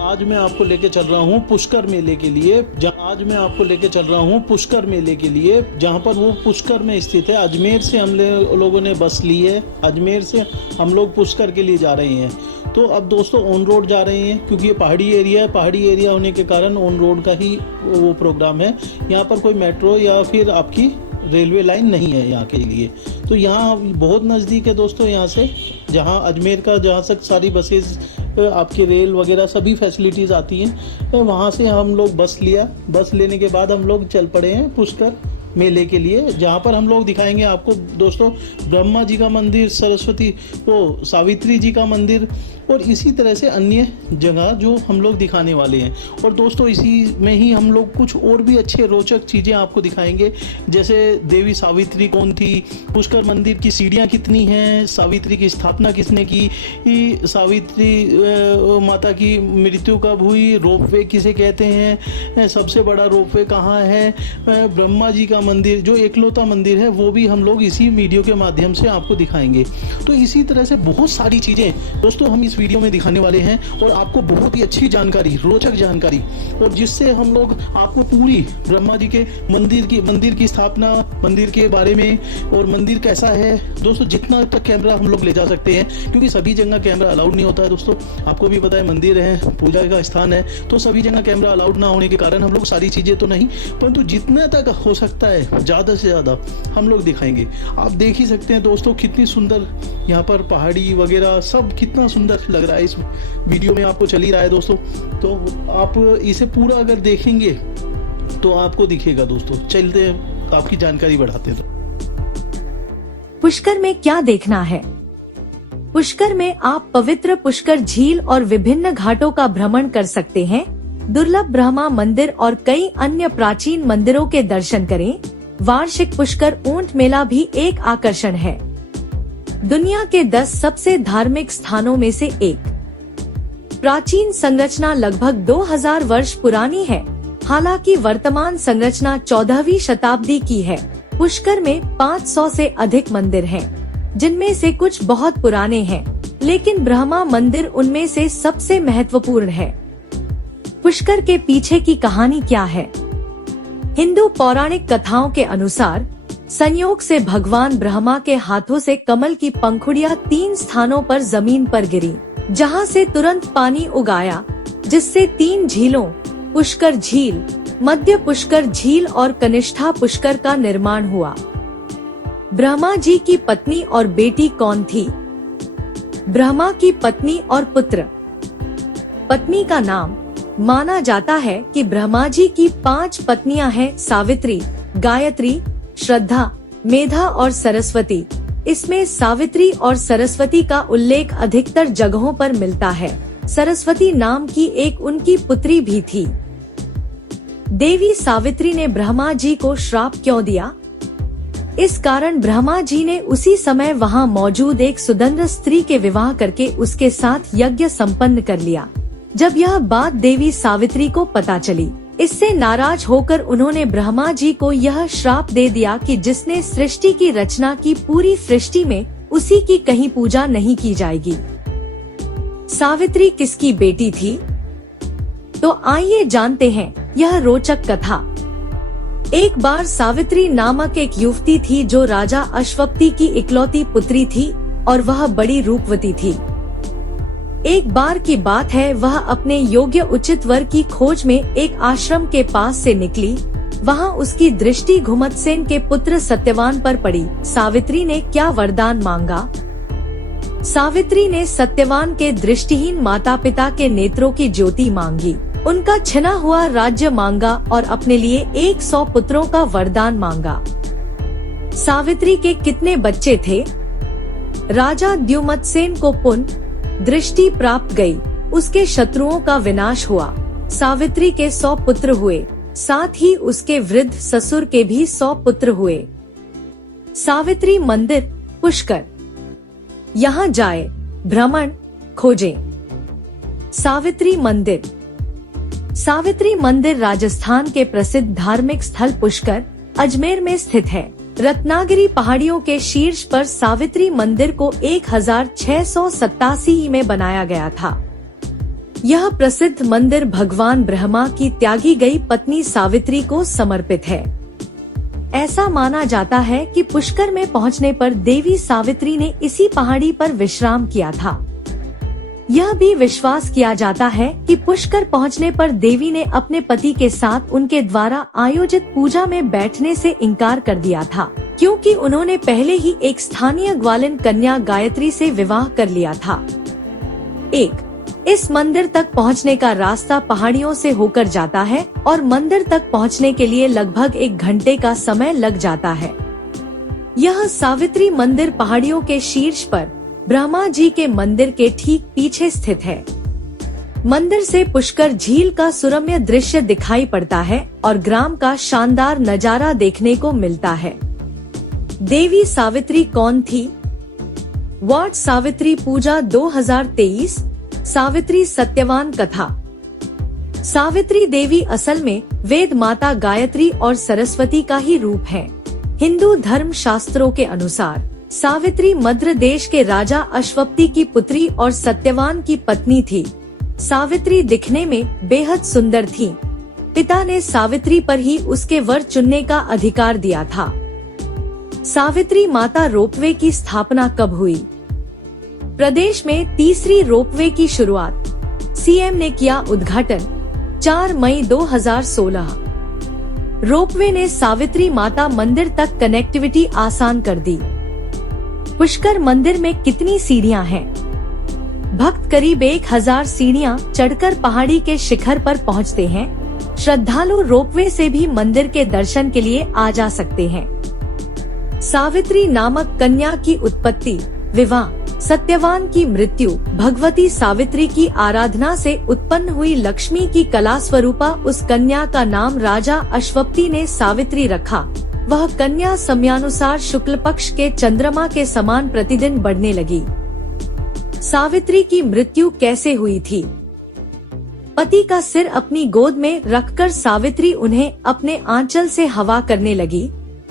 आज मैं आपको लेके चल रहा हूँ पुष्कर मेले के लिए। आज मैं आपको लेके चल रहा हूँ पुष्कर मेले के लिए, जहाँ पर वो पुष्कर में स्थित है। अजमेर से हम लोगों ने बस ली है। अजमेर से हम लोग पुष्कर के लिए जा रहे हैं। तो अब दोस्तों ऑन रोड जा रहे हैं, क्योंकि ये पहाड़ी एरिया है। पहाड़ी एरिया होने के कारण ऑन रोड का ही वो प्रोग्राम है। यहाँ पर कोई मेट्रो या फिर आपकी रेलवे लाइन नहीं है यहाँ के लिए। तो यहाँ बहुत नज़दीक है दोस्तों यहाँ से, जहाँ अजमेर का जहाँ तक सारी बसेस आपकी रेल वगैरह सभी फैसिलिटीज़ आती हैं। तो वहाँ से हम लोग बस लिया। बस लेने के बाद हम लोग चल पड़े हैं पुष्कर मेले के लिए, जहाँ पर हम लोग दिखाएंगे आपको दोस्तों ब्रह्मा जी का मंदिर, सरस्वती वो सावित्री जी का मंदिर, और इसी तरह से अन्य जगह जो हम लोग दिखाने वाले हैं। और दोस्तों इसी में ही हम लोग कुछ और भी अच्छे रोचक चीज़ें आपको दिखाएंगे, जैसे देवी सावित्री कौन थी, पुष्कर मंदिर की सीढ़ियाँ कितनी हैं, सावित्री की स्थापना किसने की, सावित्री माता की मृत्यु कब हुई, रोपवे किसे कहते हैं, सबसे बड़ा रोपवे कहाँ है, ब्रह्मा जी का मंदिर जो एकलौता मंदिर है वो भी हम लोग इसी वीडियो के माध्यम से आपको दिखाएंगे। तो इसी तरह से बहुत सारी चीज़ें दोस्तों हम इस वीडियो में दिखाने वाले हैं, और आपको बहुत ही अच्छी जानकारी, रोचक जानकारी, और जिससे हम लोग आपको पूरी ब्रह्मा जी के मंदिर की स्थापना, मंदिर के बारे में, और मंदिर कैसा है दोस्तों, जितना तक कैमरा हम लोग ले जा सकते हैं, क्योंकि सभी जगह कैमरा अलाउड नहीं होता है दोस्तों। आपको भी पता है मंदिर है, पूजा का स्थान है, तो सभी जगह कैमरा अलाउड ना होने के कारण हम लोग सारी चीज़ें तो नहीं, परंतु जितना तक हो सकता है ज़्यादा से ज़्यादा हम लोग दिखाएंगे। आप देख ही सकते हैं दोस्तों कितनी सुंदर यहाँ पर पहाड़ी वगैरह सब कितना सुंदर लग रहा है। इस वीडियो में आपको चल ही रहा है दोस्तों, तो आप इसे पूरा अगर देखेंगे तो आपको दिखेगा दोस्तों। चलते आपकी जानकारी बढ़ाते हैं। पुष्कर में क्या देखना है? पुष्कर में आप पवित्र पुष्कर झील और विभिन्न घाटों का भ्रमण कर सकते हैं। दुर्लभ ब्रह्मा मंदिर और कई अन्य प्राचीन मंदिरों के दर्शन करें। वार्षिक पुष्कर ऊंट मेला भी एक आकर्षण है। दुनिया के 10 सबसे धार्मिक स्थानों में से एक। प्राचीन संरचना लगभग 2000 वर्ष पुरानी है। हालांकि वर्तमान संरचना 14वीं शताब्दी की है। पुष्कर में 500 से अधिक मंदिर हैं, जिनमें से कुछ बहुत पुराने हैं, लेकिन ब्रह्मा मंदिर उनमें से सबसे महत्वपूर्ण है। पुष्कर के पीछे की कहानी क्या है? हिंदू पौराणिक कथाओं के अनुसार संयोग से भगवान ब्रह्मा के हाथों से कमल की पंखुड़ियां 3 स्थानों पर जमीन पर गिरी, जहां से तुरंत पानी उगाया, जिससे 3 झीलों पुष्कर झील, मध्य पुष्कर झील और कनिष्ठा पुष्कर का निर्माण हुआ। ब्रह्मा जी की पत्नी और बेटी कौन थी? ब्रह्मा की पत्नी और पुत्र। पत्नी का नाम माना जाता है कि ब्रह्मा जी की 5 पत्नियां हैं: सावित्री, गायत्री, श्रद्धा, मेधा और सरस्वती। इसमें सावित्री और सरस्वती का उल्लेख अधिकतर जगहों पर मिलता है। सरस्वती नाम की एक उनकी पुत्री भी थी। देवी सावित्री ने ब्रह्मा जी को श्राप क्यों दिया? इस कारण ब्रह्मा जी ने उसी समय वहां मौजूद एक सुंदर स्त्री के विवाह करके उसके साथ यज्ञ संपन्न कर लिया। जब यह बात देवी सावित्री को पता चली, इससे नाराज होकर उन्होंने ब्रह्मा जी को यह श्राप दे दिया कि जिसने सृष्टि की रचना की, पूरी सृष्टि में उसी की कहीं पूजा नहीं की जाएगी। सावित्री किसकी बेटी थी? तो आइए जानते हैं यह रोचक कथा। एक बार सावित्री नामक एक युवती थी जो राजा अश्वपति की इकलौती पुत्री थी, और वह बड़ी रूपवती थी। एक बार की बात है, वह अपने योग्य उचित वर की खोज में एक आश्रम के पास से निकली। वहां उसकी दृष्टि घुमतसेन के पुत्र सत्यवान पर पड़ी। सावित्री ने क्या वरदान मांगा? सावित्री ने सत्यवान के दृष्टिहीन माता पिता के नेत्रों की ज्योति मांगी, उनका छिना हुआ राज्य मांगा और अपने लिए 100 पुत्रों का वरदान मांगा। सावित्री के कितने बच्चे थे? राजा द्युमतसेन को पुनः दृष्टि प्राप्त गई, उसके शत्रुओं का विनाश हुआ। सावित्री के 100 पुत्र हुए, साथ ही उसके वृद्ध ससुर के भी 100 पुत्र हुए। सावित्री मंदिर पुष्कर, यहाँ जाए, भ्रमण खोजें। सावित्री मंदिर। सावित्री मंदिर राजस्थान के प्रसिद्ध धार्मिक स्थल पुष्कर, अजमेर में स्थित है। रत्नागिरी पहाड़ियों के शीर्ष पर सावित्री मंदिर को 1687 में बनाया गया था। यह प्रसिद्ध मंदिर भगवान ब्रह्मा की त्यागी गई पत्नी सावित्री को समर्पित है। ऐसा माना जाता है कि पुष्कर में पहुंचने पर देवी सावित्री ने इसी पहाड़ी पर विश्राम किया था। यह भी विश्वास किया जाता है कि पुष्कर पहुंचने पर देवी ने अपने पति के साथ उनके द्वारा आयोजित पूजा में बैठने से इनकार कर दिया था, क्योंकि उन्होंने पहले ही एक स्थानीय ग्वालिन कन्या गायत्री से विवाह कर लिया था। इस मंदिर तक पहुंचने का रास्ता पहाड़ियों से होकर जाता है और मंदिर तक पहुंचने के लिए लगभग 1 घंटे का समय लग जाता है। यह सावित्री मंदिर पहाड़ियों के शीर्ष पर ब्रह्मा जी के मंदिर के ठीक पीछे स्थित है। मंदिर से पुष्कर झील का सुरम्य दृश्य दिखाई पड़ता है और ग्राम का शानदार नजारा देखने को मिलता है। देवी सावित्री कौन थी? वॉट सावित्री पूजा 2023 सावित्री सत्यवान कथा। सावित्री देवी असल में वेद माता गायत्री और सरस्वती का ही रूप है। हिंदू धर्म शास्त्रों के अनुसार सावित्री मध्य देश के राजा अश्वपति की पुत्री और सत्यवान की पत्नी थी। सावित्री दिखने में बेहद सुंदर थी। पिता ने सावित्री पर ही उसके वर चुनने का अधिकार दिया था। सावित्री माता रोपवे की स्थापना कब हुई? प्रदेश में तीसरी रोपवे की शुरुआत सीएम ने किया उद्घाटन 4 मई 2016। रोपवे ने सावित्री माता मंदिर तक कनेक्टिविटी आसान कर दी। पुष्कर मंदिर में कितनी सीढ़ियां हैं? भक्त करीब 1000 सीढ़ियां चढ़कर पहाड़ी के शिखर पर पहुंचते हैं। श्रद्धालु रोपवे से भी मंदिर के दर्शन के लिए आ जा सकते हैं। सावित्री नामक कन्या की उत्पत्ति, विवाह, सत्यवान की मृत्यु, भगवती सावित्री की आराधना से उत्पन्न हुई लक्ष्मी की कला स्वरूपा उस कन्या का नाम राजा अश्वपति ने सावित्री रखा। वह कन्या समयानुसार शुक्ल पक्ष के चंद्रमा के समान प्रतिदिन बढ़ने लगी। सावित्री की मृत्यु कैसे हुई थी? पति का सिर अपनी गोद में रखकर सावित्री उन्हें अपने आंचल से हवा करने लगी।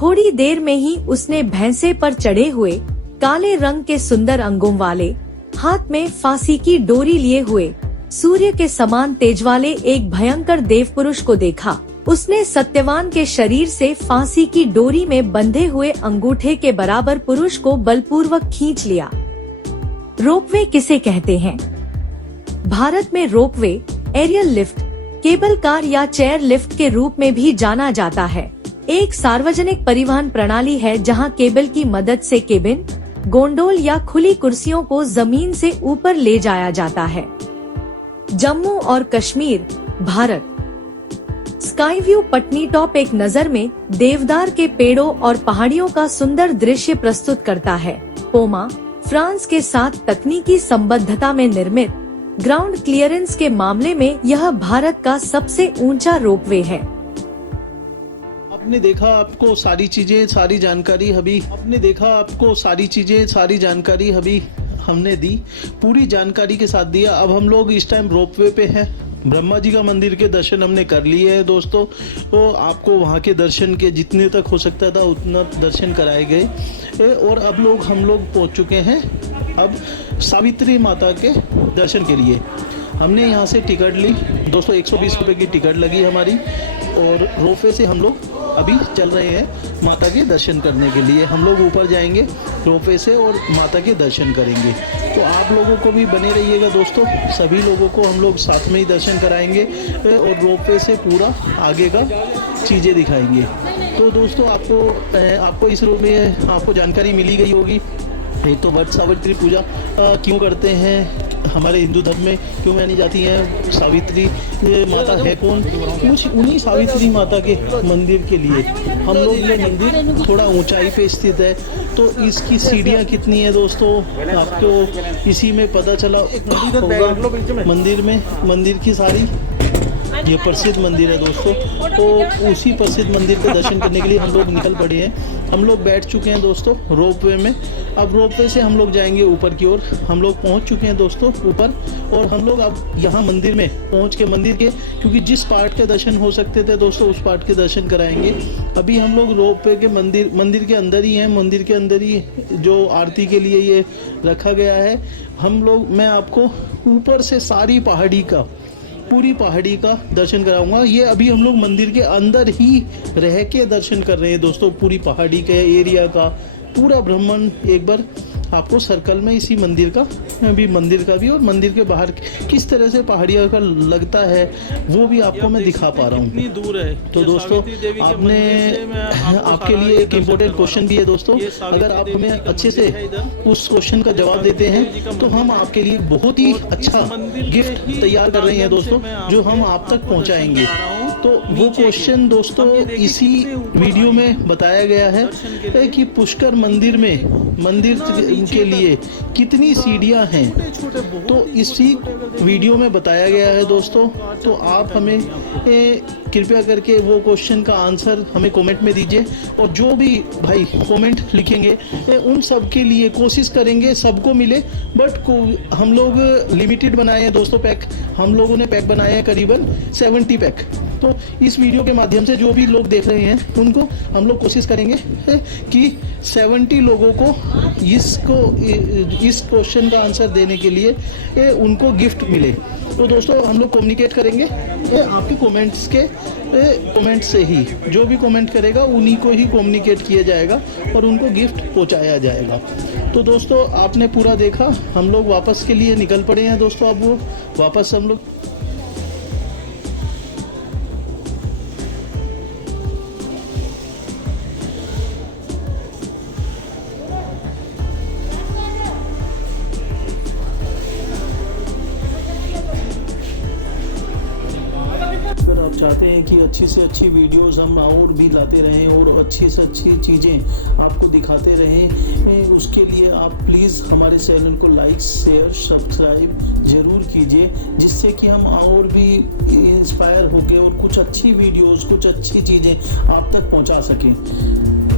थोड़ी देर में ही उसने भैंसे पर चढ़े हुए काले रंग के सुंदर अंगों वाले, हाथ में फांसी की डोरी लिए हुए, सूर्य के समान तेज वाले एक भयंकर देव पुरुष को देखा। उसने सत्यवान के शरीर से फांसी की डोरी में बंधे हुए अंगूठे के बराबर पुरुष को बलपूर्वक खींच लिया। रोपवे किसे कहते हैं? भारत में ropeway, aerial lift, cable car या चेयर लिफ्ट के रूप में भी जाना जाता है। एक सार्वजनिक परिवहन प्रणाली है जहां केबल की मदद से केबिन, गोंडोल या खुली कुर्सियों को जमीन से ऊपर ले जाया जाता है। जम्मू और Kashmir, Bharat. Sky view Patni top एक नजर में देवदार के पेड़ों और पहाड़ियों का सुंदर दृश्य प्रस्तुत करता है। पोमा, फ्रांस के साथ तकनीकी संबद्धता में निर्मित, ग्राउंड क्लियरेंस के मामले में यह भारत का सबसे ऊंचा रोपवे है। आपने देखा आपको सारी चीजें सारी जानकारी अभी हमने दी, पूरी जानकारी के साथ दिया। अब हम लोग इस टाइम रोपवे पे हैं। ब्रह्मा जी का मंदिर के दर्शन हमने कर लिए हैं दोस्तों। तो आपको वहाँ के दर्शन के जितने तक हो सकता था उतना दर्शन कराए गए और अब हम लोग पहुँच चुके हैं अब सावित्री माता के दर्शन के लिए। हमने यहाँ से टिकट ली दोस्तों, 120 रुपये की टिकट लगी हमारी और रोपवे से हम लोग अभी चल रहे हैं माता के दर्शन करने के लिए। हम लोग ऊपर जाएंगे रोपवे से और माता के दर्शन करेंगे। तो आप लोगों को भी बने रहिएगा दोस्तों, सभी लोगों को हम लोग साथ में ही दर्शन कराएंगे और रोपवे से पूरा आगे का चीज़ें दिखाएंगे। तो दोस्तों आपको इस रूप में आपको जानकारी मिली गई होगी। एक तो वट सावित्री पूजा क्यों करते हैं हमारे हिंदू धर्म में, क्यों मानी जाती है, सावित्री माता है कौन, कुछ उन्हीं सावित्री माता के मंदिर के लिए हम लोग ये मंदिर थोड़ा ऊंचाई पे स्थित है। तो इसकी सीढ़ियाँ कितनी है दोस्तों आपको इसी में पता चला होगा। मंदिर की सारी ये प्रसिद्ध मंदिर है दोस्तों। तो उसी प्रसिद्ध मंदिर के दर्शन करने के लिए हम लोग निकल पड़े हैं। हम लोग बैठ चुके हैं दोस्तों रोपवे में। अब रोपवे से हम लोग जाएंगे ऊपर की ओर। हम लोग पहुंच चुके हैं दोस्तों ऊपर, और हम लोग अब यहाँ मंदिर में पहुंच के मंदिर के, क्योंकि जिस पार्ट के दर्शन हो सकते थे दोस्तों उस पार्ट के दर्शन कराएंगे। अभी हम लोग रोपवे के मंदिर के अंदर ही हैं। मंदिर के अंदर ही जो आरती के लिए ये रखा गया है। मैं आपको ऊपर से पूरी पहाड़ी का दर्शन कराऊंगा। ये अभी हम लोग मंदिर के अंदर ही रह के दर्शन कर रहे हैं दोस्तों। पूरी पहाड़ी के एरिया का पूरा भ्रमण एक बार आपको सर्कल में इसी मंदिर का भी और मंदिर के बाहर किस तरह से पहाड़ियों का लगता है वो भी आपको मैं दिखा पा रहा हूँ। कितनी दूर है तो दोस्तों आपके लिए एक इम्पोर्टेंट क्वेश्चन भी है दोस्तों। अगर आप हमें अच्छे से उस क्वेश्चन का जवाब देते हैं तो हम आपके लिए बहुत ही अच्छा गिफ्ट तैयार कर रहे हैं दोस्तों, जो हम आप तक पहुंचाएंगे। तो वो क्वेश्चन दोस्तों इसी वीडियो में बताया गया है कि पुष्कर मंदिर के लिए कितनी सीढ़ियां हैं, तो इसी वीडियो में बताया गया है दोस्तों। तो आप हमें कृपया करके वो क्वेश्चन का आंसर हमें कमेंट में दीजिए, और जो भी भाई कमेंट लिखेंगे उन सब के लिए कोशिश करेंगे सबको मिले। बट हम लोग लिमिटेड बनाए हैं दोस्तों पैक। हम लोगों ने पैक बनाए हैं करीबन 70 पैक। तो इस वीडियो के माध्यम से जो भी लोग देख रहे हैं उनको हम लोग कोशिश करेंगे कि 70 लोगों को इस क्वेश्चन का आंसर देने के लिए उनको गिफ्ट मिले। तो दोस्तों हम लोग कम्युनिकेट करेंगे आपके कमेंट से ही। जो भी कमेंट करेगा उन्हीं को ही कम्युनिकेट किया जाएगा और उनको गिफ्ट पहुंचाया जाएगा। तो दोस्तों आपने पूरा देखा। हम लोग वापस के लिए निकल पड़े हैं दोस्तों। अब वो वापस हम लोग अगर आप चाहते हैं कि अच्छी से अच्छी वीडियोस हम और भी लाते रहें और अच्छी से अच्छी चीज़ें आपको दिखाते रहें, उसके लिए आप प्लीज़ हमारे चैनल को लाइक शेयर सब्सक्राइब ज़रूर कीजिए, जिससे कि हम और भी इंस्पायर होकर और कुछ अच्छी वीडियोस कुछ अच्छी चीज़ें आप तक पहुंचा सकें।